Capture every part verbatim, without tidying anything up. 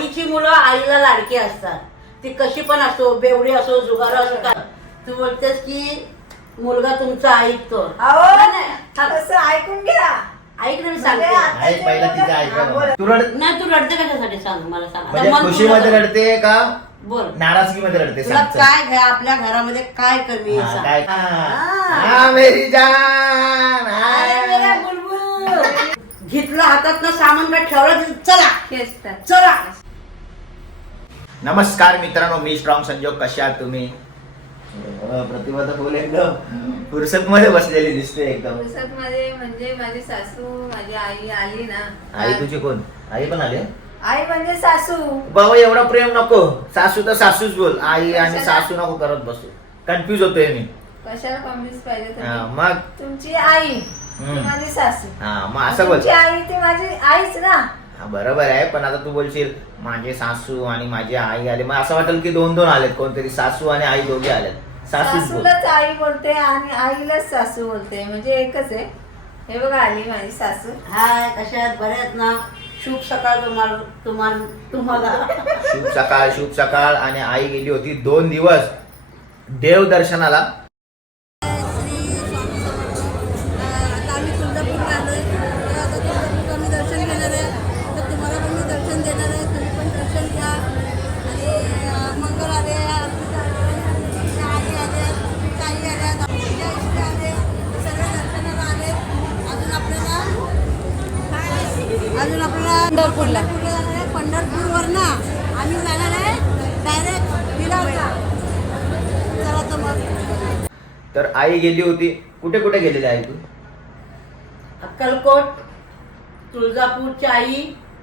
आईची मुलं आईला लाडकी असतात. ती कशी पण असो, बेवडी असो, जुगार असो. का तू बोलतेस की मुलगा तुमचा ऐकतो. तसं ऐकून घ्या. ऐक ना, मी सांगते. ऐक पहिला तिचं ऐक. तू रड नाही, तू रडते कशासाठी सांग मला, सांग. म्हणजे खुशीमध्ये रडते का बोल, नाराजगीमध्ये रडते? तुला काय घ्या आपल्या घरामध्ये काय कमी आहे, सांग. काय हा. हा मेरी जान. अरे मेरा बुलबुल. घेतलं हातात ना सामान काय ठेवलं, चला चला. नमस्कार मित्रांनो, मी स्ट्रॉंग संजोग. कशा आहात तुम्ही? प्रतिभा तर बोल एकदम फुरसत मध्ये बसलेली दिसते एकदम. फुरसत मध्ये म्हणजे माझी सासू, माझी आई आली ना. आई तुझी कोण? आई पण आली? आई म्हणजे सासू. बाबा एवढा प्रेम नको. सासू तर सासूच बोल, आई आणि सासू नको करत बसू. कन्फ्युज होतोय मी. कशाला कॉम्प्युज पाहिजे हा, तुम्ही? मग तुमची आई ती माझी सासू. हा मग असं बोल. तुमची आई ती माझी आईच ना. हा बरोबर आहे, पण आता तू बोलशील माझे सासू आणि माझी आई आले, मग असं वाटेल की दोन दोन आलेत, कोणतरी सासू आणि आई दोघे आलेत. सासूच बोल. सासूलाच आई बोलते आणि आईलाच सासू बोलते, म्हणजे एकच आहे. हे बघा आली माझी सासू. हाय, कशात बऱ्या आहेत ना? शुभ सकाळ तुम्हाला तुम्हाला तुम्हाला शुभ सकाळ, शुभ सकाळ. आणि आई गेली होती दोन दिवस देव दर्शनाला. आम्ही तुळजापूरला आलोय. तर आता तुळजापूरला आम्ही दर्शन घेणार आहे. तर तुम्हाला पण मी दर्शन देणार आहे. तुम्ही पण दर्शन घ्या. आणि अं, मंगल आले, आरतीला आले, आई आले, ताई आल्या, आपल्या इष्ट आले, सर्व दर्शनाला आले. अजून आपल्याला अजून आपल्याला पंढरपूरला जाणार आहे. पंढरपूरवर ना आम्ही जाणार आहे डायरेक्ट विरारला. चला तर मग. तर आई गेली होती. कुठे कुठे गेलेली आई तू? अक्कलकोट, तुळजापूरची आई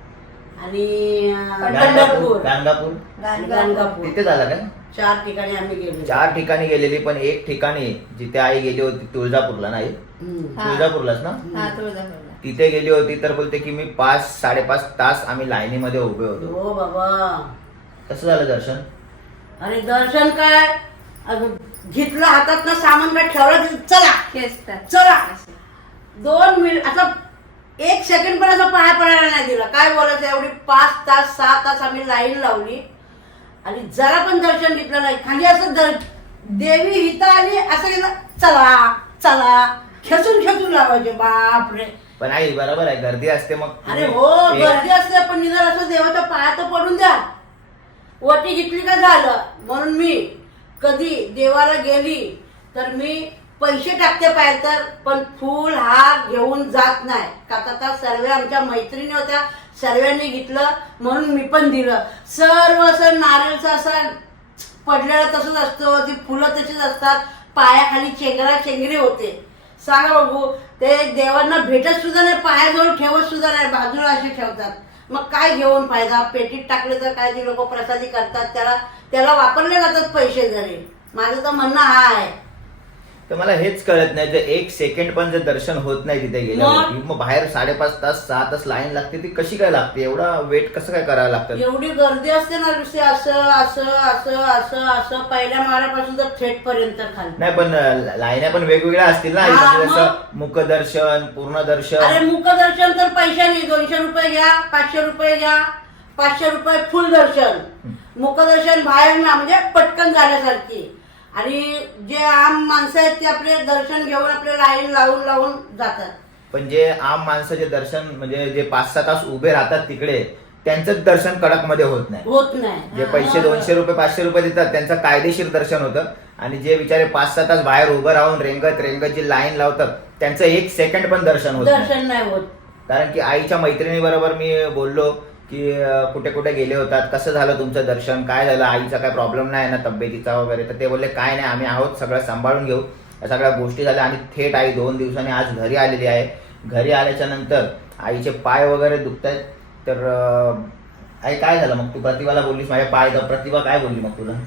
आणि अं, गाणगापूर. पंढरपूर गाणगापूर आणि गाणगापूर. तिथे झाला का? चार ठिकाणी आम्ही गेलो. चार ठिकाणी गेलेली, पण एक ठिकाणी जिथे आई गेली होती तुळजापूरला. नाही हम्म. हा. तुळजापूरला ना? हा तुळजापूरला. तिथे गेली होती तर बोलते की मी पाच साडेपाच तास आम्ही लाईनीमध्ये उभे होतो. हो बाबा. कसं झालं दर्शन? अरे दर्शन काय, अगं, घेतलं हातात ना सामान काय ठेवलं, चला खेचतात. चला. दोन मिनिट आता एक सेकंड पण असं पाया पडायला नाही दिला. काय बोलायचं, एवढी पाच तास सहा तास आम्ही लाईन लावली आणि जरा पण दर्शन घेतलं नाही. खाली असं दर देवी हिता आली असं केलं, चला चला, खेचून खेचून लावायचे. बापरे. पण आई बरोबर आहे, गर्दी असते. मग अरे हो, एक- गर्दी असते, पण निदान असं देवाच्या पाया तर पडून द्या. वटी घेतली का झालं. म्हणून मी कधी देवाला गेली तर मी पैसे टाकते पाहिजे तर, पण फूल हार घेऊन जात नाही. का आता सर्व आमच्या मैत्रिणी होत्या, सर्वांनी घेतलं म्हणून मी पण दिलं. सर्व असं नारळचं असं पडलेलं तसंच असतं, ती फुलं तशीच असतात, पायाखाली चेंगरा चेंगरी होते. सांगा बघू, ते देवांना भेटत सुद्धा नाही, पायाजवळ ठेवत सुद्धा नाही, बाजूला असे ठेवतात. मग काय घेऊन फायदा? पेटीत टाकले तर काय, ते लोक प्रसादी करतात, त्याला त्याला वापरले जातात पैसे जरी. माझं तर म्हणणं हा आहे. तर मला हेच कळत नाही, जर एक सेकंड पण जर दर्शन होत नाही तिथे गेल्यावरती, मग बाहेर साडेपाच तास सहा तास लाईन लागते, ती कशी काय लागते? एवढा वेट कसं काय करावं लागतं? एवढी गर्दी असते ना नुसती, असं असं असं असं असं पहिल्या माळ्यापासून तर थेट पर्यंत खाली. नाही पण लाईन्या पण वेगवेगळ्या असतील ना, हा, म्हणजे जसं मग. मुखदर्शन, पूर्ण दर्शन. अरे मुखदर्शन तर पैशाने, दोनशे रुपये घ्या, पाचशे रुपये घ्या, पाचशे रुपये फुल दर्शन. मुखदर्शन बाहेर ना, म्हणजे पटकन जाण्यासारखी. आणि जे आम माणसं आहेत ते आपले दर्शन घेऊन आपले लाईन लावून लावून जातात. पण जे आम माणसाचे दर्शन, म्हणजे जे पाच सहा तास उभे राहतात तिकडे, त्यांचं दर्शन कडक मध्ये होत नाही. होत नाही. जे पैसे दोनशे रुपये पाचशे रुपये देतात त्यांचं कायदेशीर दर्शन होतं. आणि जे बिचारे पाच सहा तास बाहेर उभं राहून रेंगत रेंगत जी लाईन लावतात, त्यांचं एक सेकंड पण दर्शन होत नाही. दर्शन नाही होत. कारण की आईच्या मैत्रिणी बरोबर मी बोललो की अं, कुठे कुठे गेले होतात, कसं झालं तुमचं दर्शन, काय झालं, आईचा काय प्रॉब्लेम नाही ना तब्येतीचा वगैरे? तर ते बोलले काय नाही, आम्ही आहोत, सगळं सांभाळून घेऊ. या सगळ्या गोष्टी झाल्या. आणि थेट आई दोन दिवसांनी आज घरी आलेली आहे. घरी आल्याच्या नंतर आईचे पाय वगैरे दुखत आहेत. तर अं, आई काय झालं मग? तू प्रतिभाला बोललीस माझे पाय द प्रतिभा काय बोलली मग तुला?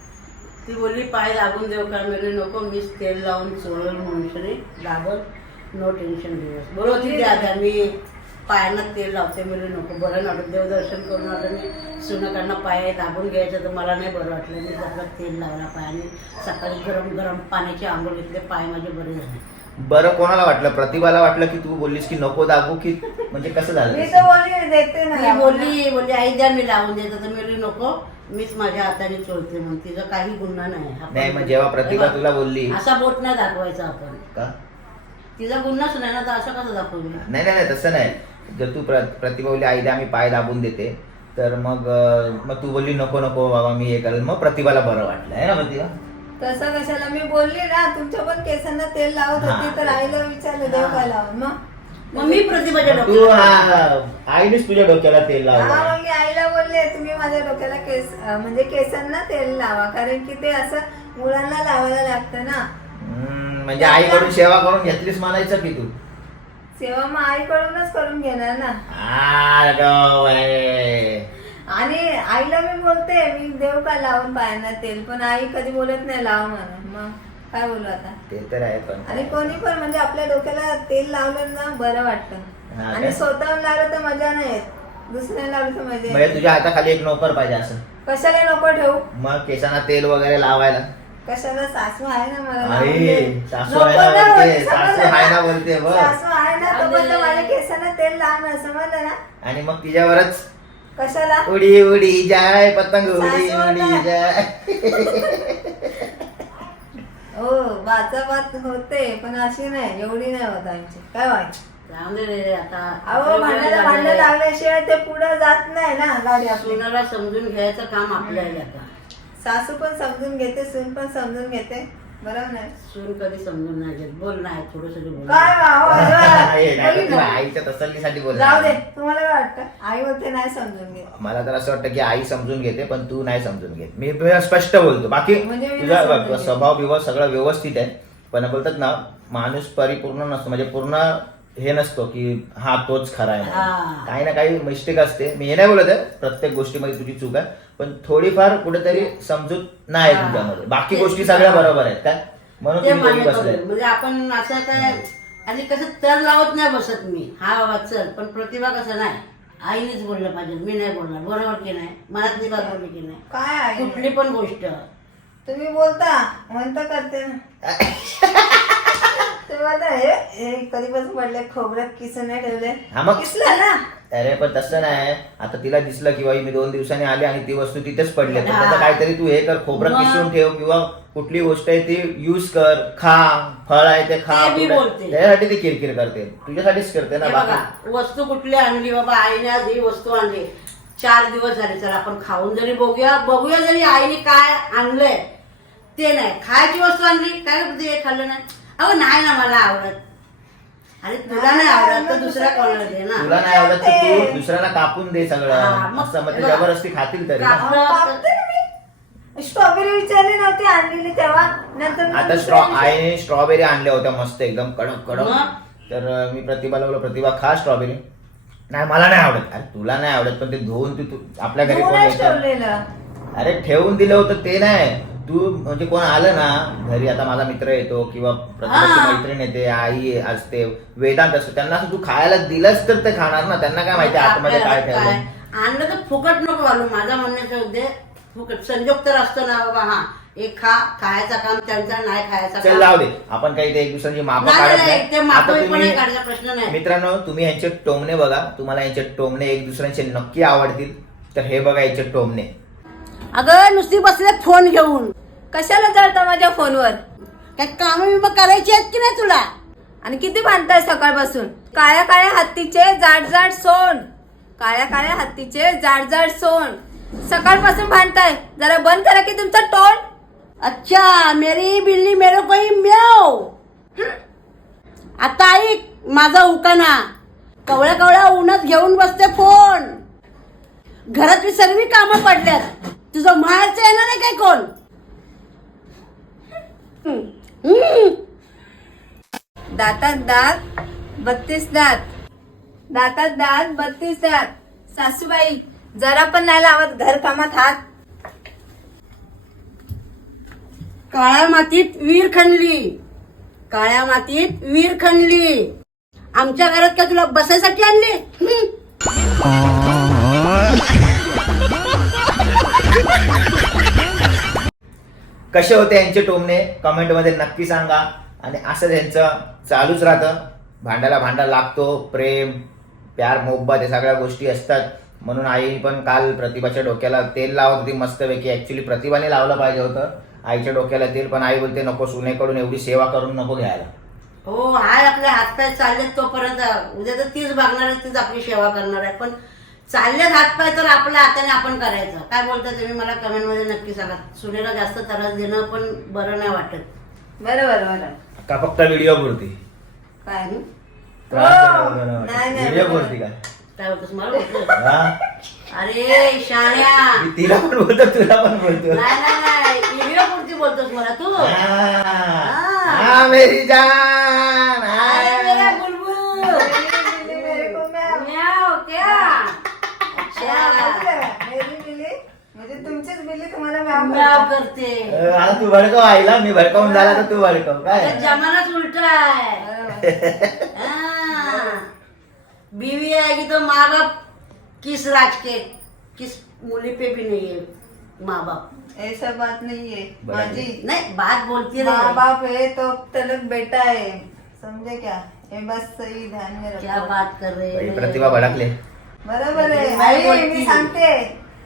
ती बोलली पाय दाबून देऊ का? म्हणजे नको, मीच तेल लावून चोळल म्हणून दाबल, नो टेन्शन दिवस बोलवती ती. आता मी पायांना तेल लावते, म्हणजे नको, बरं वाटत. देवदर्शन करून आलं मी, सुनकांना पाय दाबून घ्यायचं तर मला नाही बरं वाटलं. मी जरा तेल लावला पायाने, सकाळी गरम गरम पाण्याची आंघोळ घेतले, पाय माझे बरे झाले. बरं कोणाला वाटलं? प्रतिभाला वाटलं की तू बोललीस की नको दाबू, की म्हणजे कसं झालं? मी तर बोलली देते ना मी लावून. बोलली बोलली आई द्या मी लावून देतो, तर मी बोलली नको मीच माझ्या हाताने चोळते, मग तिचा काही गुन्हा नाही. आपण- नाही मग जेव्हा प्रतिभा तुला बोलली असा बोट नाही दाखवायचा आपण, का? तिचा गुन्हाच नाही ना, तर असं कसं दाखवली? नाही नाही नाही, तसं नाही. जर तू प्र- प्रतिभा बोलली आई द्या मी पाय दाबून देते, तर मग अं, मग तू बोलली नको नको बाबा मी हे करेल, मग प्रतिभाला बरं वाटलं आहे ना प्रतिभा? तसं कशाला, मी बोलली ना तुमच्या पण केसांना तेल लावत होती, हा. तर आईला विचारलं देव काय लावून, मग मग मी प्रतिभाच्या मग तू डोक्याला हा, आईनेच तुझ्या डोक्याला तेल हा लावलं. मग मी आईला बोलले तुम्ही माझ्या डोक्याला केस अं, म्हणजे केसांना तेल लावा, कारण की ते असं मुलांना लावायला लागतं ना. हम्म, म्हणजे आईकडून सेवा करून घेतलीस म्हणायचं की तू? सेवा मग आईकडूनच करून घेणार ना. आ, गं बाई. आणि आईला मी बोलते मी देव का लावून पायांना तेल, पण आई कधी बोलत नाही लाव म्हणून, मग काय बोलू आता. ते तर आहे पण आणि कोणी पण म्हणजे आपल्या डोक्याला तेल लावलं ना बरं वाटतं, हा आणि काय? स्वतःहून लावलं तर मजा नाही येत, दुसऱ्याला लावलं तर मजा म्हणजे येते. तुझ्या हाताखाली एक नोकर पाहिजे असं. कशाला नको ठेवू, मग केसांना तेल वगैरे लावायला. कशाला, सासू आहे ना मला लावून अरे दे. सासू नको आहे ना ना बोलते, बोलते, सासू समजलं आहे ना ना? बोलते बघ. सासू आहे ना तो अरे. पण माझ्या केसांना तेल लावणार, समजलं ना. आणि मग तिच्यावरच कशाला उडी उडी जाय पतंग उडी सासू उडी होता. जाय. हो बाचा बात होते, पण अशी नाही, एवढी नाही होत आमची. काय व्हायचं जाऊन दे रे आता. अहो भांड्याला भांडं लागल्याशिवाय ते पुढे जात नाही ना गाडी आपली. सुनाला समजून घ्यायचं काम आपल्याला आहे आता. सासू पण समजून घेते, सून पण समजून घेते, बरोबर नाही. सून कधी समजून नाही घेत. बोल नाही थोडस बोल. काय भाव आहे, हे नाही, बघितलं? तुला आईच्या तसल्लीसाठी बोल. जाऊ दे, तुम्हाला काय वाटतं आई होते नाही समजून घेत. मला तर असं वाटतं की आई समजून घेते पण तू नाही समजून घेत. मी स्पष्ट बोलतो, बाकी म्हणजे मी तुझा नाही समजून बघ, घेत. स्वभाव बिभाव सगळं व्यवस्थित आहे, पण बोलतात ना माणूस परिपूर्ण नसतो, म्हणजे पूर्ण हे नसतो की हा तोच खरा आहे म्हणून. हा. काही ना काही मिस्टेक असते. मी हे नाही बोलत आहे प्रत्येक गोष्टीमध्ये तुझी चूक आहे, पण थोडीफार कुठेतरी समजूत नाही हा. तुझ्यामध्ये. बाकी ते- गोष्टी सगळ्या बरोबर आहेत काय, म्हणून ते तुम्ही दोघी मान्य बसले. करू. म्हणजे आपण असं काय आणि कसं तर लावत नाही बसत मी, हा बाबा चल, पण प्रतिभा कसं नाही, आईनेच बोललं पाहिजे, मी नाही बोलणार. बरोबर की नाही? मनात ती बात बोलली की नाही? काय आहे कुठली पण गोष्ट तुम्ही बोलता म्हणता करते ना. तुम्ही बोलता हे हे कधीपासून पडले खोबऱ्यात किसून नाही ठेवले, हा मग. किसलं ना. अरे पण तसं नाही, आता तिला दिसलं की बाई मी दोन दिवसांनी आले आणि ती वस्तू तिथेच पडली आहे. तर हा. त्याचं काहीतरी तू हे कर, खोबरं मग. किसून ठेव किंवा कुठली गोष्ट आहे ती युज कर, खा, फळ आहे ते खा. ते मी कुठं- बोलते. त्याच्यासाठी ती किरकिर करते, तुझ्यासाठीच करते ना. हे बाकी बघा वस्तू कुठली आणली बाबा, आईने आज ही वस्तू आणली, चार दिवस झाले, चला आपण खाऊन जरी बघूया बघूया जरी आईने काय आणलंय ते नाही. खायची वस्तू आणली, काय करते हे खाल्लं नाही, अगं नाही ना मला आवडत. अरे तुला नाही आवडत तर दुसऱ्या कोणाला दे ना. तुला नाही आवडत तर तू दुसऱ्याला कापून दे हा, सगळं, मग असं मग ते बघा. जबरदस्ती खातील तरी ना. काप- अहो, कापते ना मी. स्ट्रॉबेरी विचारली नव्हती आणलेली तेव्हा, नंतर मग आता दुसऱ्या स्ट्रॉ दिवशी- आईने स्ट्रॉबेरी आणल्या होत्या मस्त एकदम कडक कडक. मग? तर अं, मी प्रतिभाला बोललो प्रतिभा खा स्ट्रॉबेरी. नाही मला नाही आवडत. अरे तुला नाही आवडत पण ते धुवून तू तू- आपल्या घरी कोण दोनच येतं? ठेवलेलं. अरे ठेवून दिलं होतं ते नाही, तू म्हणजे कोण आलं ना घरी, आता माझा मित्र येतो किंवा प्रतिभाची हा. मैत्रीण येते, आई असते, वेदांत असतो, त्यांना असं तू खायला दिलंच तर ते खाणार ना. त्यांना काय माहिती आतमध्ये काय आपल्याला ठेवलं. काय आणलं तर फुकट नको घालू. माझा म्हणण्याचं उद्देश फुकट संजोग तर असतो ना बाबा, हा एक खा, खायचा काम त्यांचा, नाही खायचा चल काम. जाऊ दे, आपण काही ते एक दुसऱ्याची मापं नाही, काढत नाही, नाही. ते आता मापं पण तुम्ही काढायचा प्रश्न नाही. मित्रांनो तुम्ही यांचे टोमणे बघा, तुम्हाला यांचे टोमणे एक दुसऱ्यांचे नक्की आवडतील. तर हे बघा यांचे टोमणे. अगं नुसती बसले फोन घेऊन, कशाला जळता माझ्या फोनवर, काय काम बिम करायची आहेत की नाही तुला? आणि किती भांडताय सकाळपासून. काळ्या काळ्या हत्तीचे जाड जाड सोन, काळ्या काळ्या हत्तीचे जाड जाड सोन, सकाळपासून भांडताय. जरा बंद करा की तुमचं तोंड. अच्छा मेरी बिल्ली मेरे कोई म्याव. हं? आता ऐक माझा उकाना, कवळ्या कवळ्या उन्हात घेऊन बसते फोन, घरातली सर्व कामं पडल्यात, तुझं माहेरचं येणार आहे काय कोण? हं. हं. दातात दात बत्तीस दात, दातात दात बत्तीस दात. सासूबाई जरा पण नाही लावत घर कामात हात. काळ्या मातीत वीर खणली, काळ्या मातीत वीर खणली. आमच्या घरात काय तुला बसायसाठी आणली? हं? कसे होते यांचे टोमणे कमेंट मध्ये नक्की सांगा. आणि असं त्यांचं चालूच राहतं. भांड्याला भांडा लागतो, प्रेम प्यार मोहब्बत हे सगळ्या गोष्टी असतात. म्हणून आई पण काल प्रतिभाच्या डोक्याला तेल लावत होती मस्तपैकी. ऍक्च्युली प्रतिभाने लावलं पाहिजे होतं आईच्या डोक्याला तेल, पण आई बोलते नको, सुनेकडून एवढी सेवा करून नको घ्यायला. हो हाय आपले हातपाय चाललेत तोपर्यंत, उद्या तर तीच बघणार आहे, तीच आपली सेवा करणार आहे. पण चाललेत हातपाय तर आपल्या हाताने आपण करायचं. काय बोलता तुम्ही मला कमेंट मध्ये नक्की सांगा. सुनेला जास्त त्रास देणं पण बरं नाही वाटत. बरोबर बरोबर. का फक्त व्हिडिओ पुरती काय हं? त्रास देणं नाही, वगैरे नाही, व्हिडिओ बरोबर. पुरती काय? काय होतंस मला बोलतोय? हा? अरे शाण्या, मी तिला पण बोलतो तुला पण बोलतो. नाही नाही नाही व्हिडिओ पुरती बोलतोस मला तू. हा, हा, मेरी जान. अरे मेरा हा. बुलबुल. म्याव, क्या? अच्छा. म्हणजे तुमचीच बिल्ली तुम्हाला म्याव करते. अ, आता तू भडकव आईला, मी भडकावून झाला तर तू भडकव काय. अरे जमानाच उलटा है. हाँ. बीवी आएगी तो माँ बाप किस राज के, किस मूली पे भी नहीं है माँ बाप. ऐसा बात नहीं है बराबर. माझी. नहीं बात बोलती माँ रहे. बाप है तो तलक बेटा है, समझे क्या? ये बस सही ध्यान में रखो. क्या बात कर रहे बाई, हैं? प्रतिभा भडकले. बरोबर आहे. नाही आई, बोलती. मी सांगते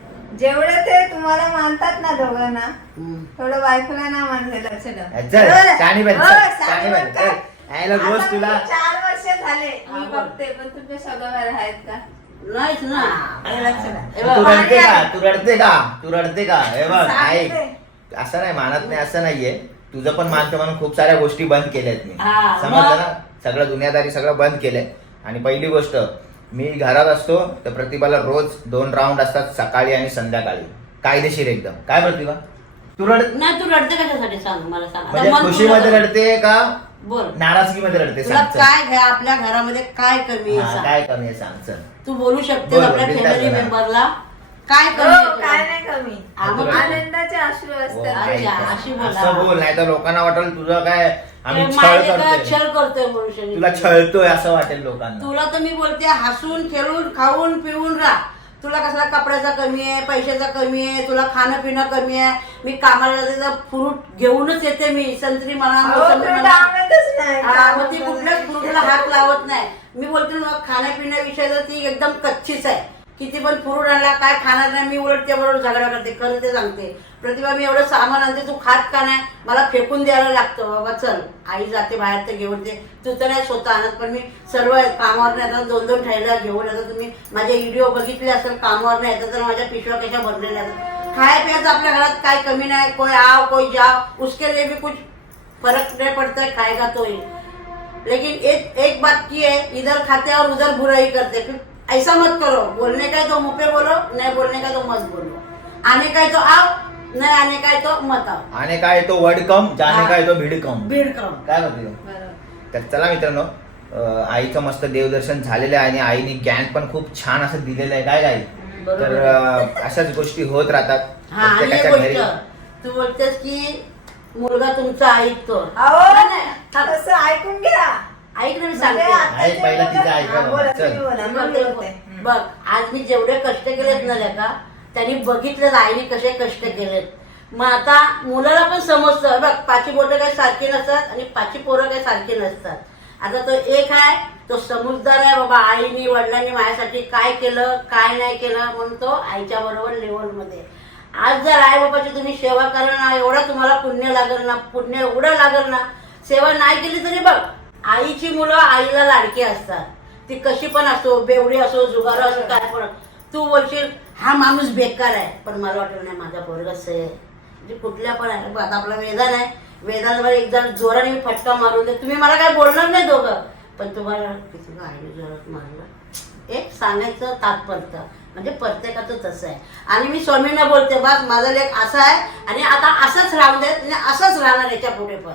जेवढे ते तुम्हाला मानतात ना दोघांना, हम्म. थोडं बायकोला ना मानले. लक्ष ठेवा. चल, बरोबर? शाणी बन, हो, चल, शाणी शाणी बन बन. का? ए, आईला रोज आता तुला मी चार वर्ष झाले हा, मी बोल. बघते, पण तुमच्या सगळं आहेत का? नाहीच ना. अरे लक्ष द्या. हे तू बघ, रडते का तू रडते का तू रडते का हे बघ आई सांगते. असं नाही मानत नाही असं नाहीये. तुझं पण मानतं म्हणून खूप साऱ्या गोष्टी बंद केल्यात मी. हा, समजलं मग? ना, सगळं दुनियादारी सगळं बंद केलंय. आणि पहिली गोष्ट, मी घरात असतो तर प्रतिभाला रोज दोन राऊंड असतात, सकाळी आणि संध्याकाळी, कायदेशीर एकदम. काय प्रतिभा तू रड नाही तू रडते कशासाठी सांग मला सांग. आता म्हणजे मन खुशीमध्ये तुला- रडते का बोल. नाराजगीमध्ये रडते तुला सांग चल. काय घ्या आपल्या घरामध्ये काय कमी हा, आहे सांग. काय कमी आहे सांग चल. तू बोलू शकते बोल, आपल्या बिनधास्त फॅमिली बोला. मेंबरला काय कमी हो, आहे तुला? काय नाही कमी. हा, मग तुला- आनंदाचे अश्रू हो, असतात. आई, अच्छा, अशी बोला. असं बोल, नाही तर लोकांना वाटेल तुझं काय आम्ही ते छळ माहिती का करतोय, छळ करतोय मनुष्याने. तुला छळतोय असं वाटेल लोकांना. तुला तर मी बोलते हसून खेळून खाऊन पिऊन राहा. तुला कसला कपड्याचा कमी आहे, पैशाचा कमी आहे, तुला खाणं पिणं कमी आहे. मी कामाला जाते तर फ्रूट घेऊनच येते. मी संत्री म्हणा, अहो, मोसंबी तुला म्हणा. आवडतच नाही. हा, मग ती कुठल्याच फ्रूटला हात लावत नाही. मी बोलते ना खाण्यापिण्याविषयी तर ती एकदम कच्चीच आहे. किती पण फ्रूट आणला काय खाणार नाही. मी उलट त्याबरोबर झगडा करते, खरं ते सांगते. प्रतिभा मी एवढं सामान आणते तू खात का नाही, मला फेकून द्यायला लागतं. बाबा चल आई जाते बाहेर तर घेऊन दे. तू तर नाही स्वतः आणत, पण मी सर्व कामावर नाही येतात, दोन दोन ठायला घेऊन येतात. तुम्ही माझे व्हिडिओ बघितले असेल, कामावर नाही येतात तर माझ्या पिशव्या कशा भरलेल्या असतात. खाया पियाचं आपल्या घरात काय कमी नाही. कोई आओ कोई जाओ उसके लिए भी कुछ फर्क नहीं पड़ता है, खाएगा तो ही. लेकिन एक एक बात की है, इधर खाते और उधर बुराई करते. फिर ऐसा मत करो. बोलने का है तो मुंह पे बोलो, नहीं बोलने का तो मत बोलो. आने का है तो आओ, नहीं आने का है तो मत आओ. आने काय तो वर्ड कम, जाने हा. काय तो भीड कम. भीड करो. काय म्हणते बरोबर. तर चला मित्रांनो, अं, आईचं मस्त देवदर्शन झालेलं आहे आणि आईने ज्ञान पण खूप छान असं दिलेलं आहे. काय काय बरोबर. तर अं, अशाच गोष्टी होत राहतात हा आणि एक प्रत्येकाच्या घरी. गोष्ट तू बोलतेस की मुलगा तुमचा ऐकतो. अहो, नाही, नाही, थांब. तसं ऐकून घ्या. ऐक ना मी म्हणजे सांगते. आताचे ऐक पहिलं मुलं- तिचं ऐक हा, बाबा, बोला, चल. तुम्ही बोला, मी मग बोलते, बोलते. हम्म. बघ आज मी जेवढे कष्ट केलेत ना लेका, त्यांनी बघितलं आईने कसे कष्ट केलेत. मग आता मुलाला पण समजतं. बघ पाची बोटं काही सारखी नसतात आणि पाची पोरं काही सारखी नसतात. आता तो एक आहे, तो समजदार आहे. बाबा आईनी वडिलांनी माझ्यासाठी काय केलं काय नाही केलं म्हणून तो आईच्या बरोबर लेवलमध्ये. आज जर आई बाबाची तुम्ही सेवा कराल ना, एवढा तुम्हाला पुण्य लागेल ना, पुण्य एवढं लागेल ना. सेवा नाही केली तरी बघ, आईची मुलं आईला लाडकी असतात. ती कशी पण असो, बेवडी असो, जुगार असो, काय पण. तू बोलशील हा माणूस बेकार आहे, पण मला वाटलं नाही माझा पोरगाच आहे. म्हणजे कुठल्या पण आहे. बघ, आता आपला वेदान आहे, वेदांवर एक जण जोराने मी फटका मारून दे, तुम्ही मला काय बोलणार नाही दोघं, पण तुम्हाला किती आईने जोरात मारलं एक सांगायचं तात्पर्य. म्हणजे प्रत्येकाचं तसं आहे. आणि मी स्वामींना बोलते बस माझा लेख असा आहे आणि आता असंच राहून देत आणि असंच राहणार याच्या पुढे पण.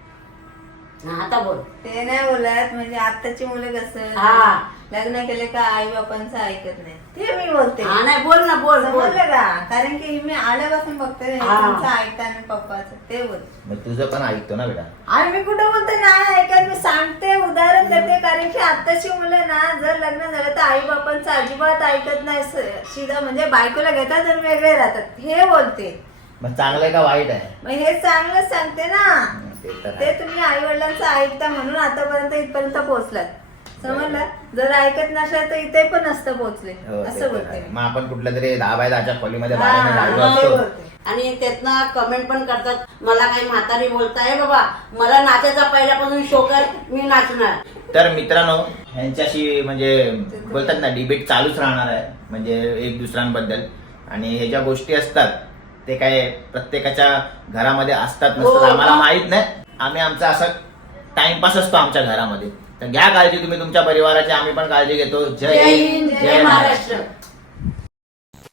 हा, आता बोल. ते नाही बोलत. म्हणजे आताची मुलं कसं हा. लग्न केले का आई बापांचं ऐकत नाही, ते मी बोलते. हा नाही बोल ना, बोल बोल. समजलं का? कारण की मी आल्यापासून बघते ना, हा. तुमचं ऐकता आणि पप्पाचं, ते बोलते. मग तुझं पण ऐकतो ना बेटा. आणि मी कुठं बोलते नाही ऐकत, मी सांगते, उदाहरण देते. कारण की आताची मुलं ना, जर लग्न झालं तर आई बापांचं अजिबात ऐकत नाही. स- सीधा म्हणजे बायकोला घेतात आणि वेगळे राहतात, हे बोलते. मग चांगलं आहे का वाईट आहे? मग हे चांगलंच सांगते ना. ते तर ते आहे. तुम्ही आई वडिलांचं ऐकता म्हणून आतापर्यंत इथपर्यंत पोहोचलात समजलं. जर ऐकत नसेल तर इथे पण नसतं पोहोचले हो, ते असं तर बोलते आहे. मी. मग आपण कुठल्या तरी दहा बाय दहाच्या खोलीमध्ये हा, बाहेर लागलो हा, ते असतो. बोलते. आणि त्यातनं कमेंट पण करतात, मला काही म्हातारी बोलताय बाबा, मला नाचायचा पहिल्यापासून शौक आहे, मी नाचणार. तर मित्रांनो ह्यांच्याशी म्हणजे बोलतात ना डिबेट चालूच राहणार आहे म्हणजे एक दुसऱ्यांबद्दल. आणि हे ज्या गोष्टी असतात ते काय प्रत्येकाच्या घरामध्ये असतात हो. नसतात आम्हाला माहित नाही. आम्ही आमचा असा टाइमपास असतो आमच्या घरामध्ये. तर घ्या काळजी तुम्ही तुमच्या परिवाराची, आम्ही पण काळजी घेतो. जय हिंद, जय महाराष्ट्र.